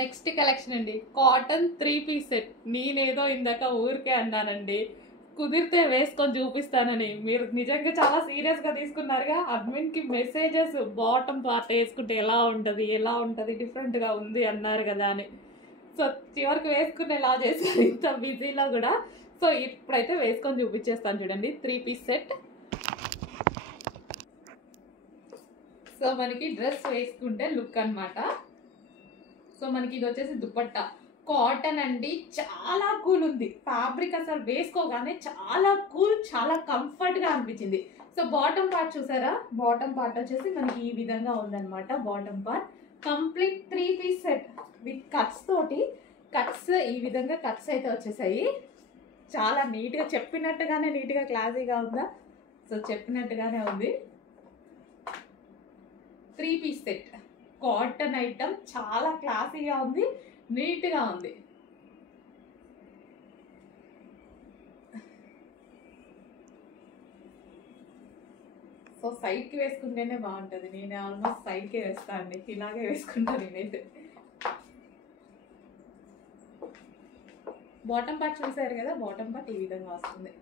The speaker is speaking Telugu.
నెక్స్ట్ కలెక్షన్ అండి, కాటన్ 3 పీస్ సెట్. నేనేదో ఇందాక ఊరికే అన్నానండి, కుదిరితే వేసుకొని చూపిస్తానని. మీరు నిజంగా చాలా సీరియస్గా తీసుకున్నారుగా. అడ్మిన్కి మెసేజెస్ బాటమ్ పార్ట్ వేసుకుంటే ఎలా ఉంటుంది డిఫరెంట్గా ఉంది అన్నారు కదా అని. సో చివరికి వేసుకునేలా చేశారు ఇంత బిజీలో కూడా. సో ఇప్పుడైతే వేసుకొని చూపించేస్తాను చూడండి. 3 పీస్ సెట్. సో మనకి డ్రెస్ వేసుకుంటే లుక్ అన్నమాట. సో మనకి ఇది వచ్చేసి దుపట్టా కాటన్ అండి, చాలా కూల్ ఉంది ఫ్యాబ్రిక్. అసలు వేసుకోగానే చాలా కూల్, చాలా కంఫర్ట్గా అనిపించింది. సో బాటమ్ పార్ట్ చూసారా, బాటమ్ పార్ట్ వచ్చేసి మనకి ఈ విధంగా ఉందన్నమాట. Bottom part complete 3 piece set with cuts తోటి. కట్స్ ఈ విధంగా కట్స్ అయితే వచ్చేసాయి. చాలా నీట్గా, చెప్పినట్టుగానే నీట్గా క్లాసీగా ఉందా. సో చెప్పినట్టుగానే ఉంది. 3 పీస్ సెట్ కాటన్ ఐటమ్, చాలా క్లాసీగా ఉంది, నీట్గా ఉంది. సో సైడ్కి వేసుకుంటేనే బాగుంటుంది. నేను ఆల్మోస్ట్ సైడ్కే వేస్తాను అండి, ఇలాగే వేసుకుంటాను నేనైతే. బాటమ్ పార్ట్ చూసారు కదా, బాటమ్ పార్ట్ ఈ విధంగా వస్తుంది.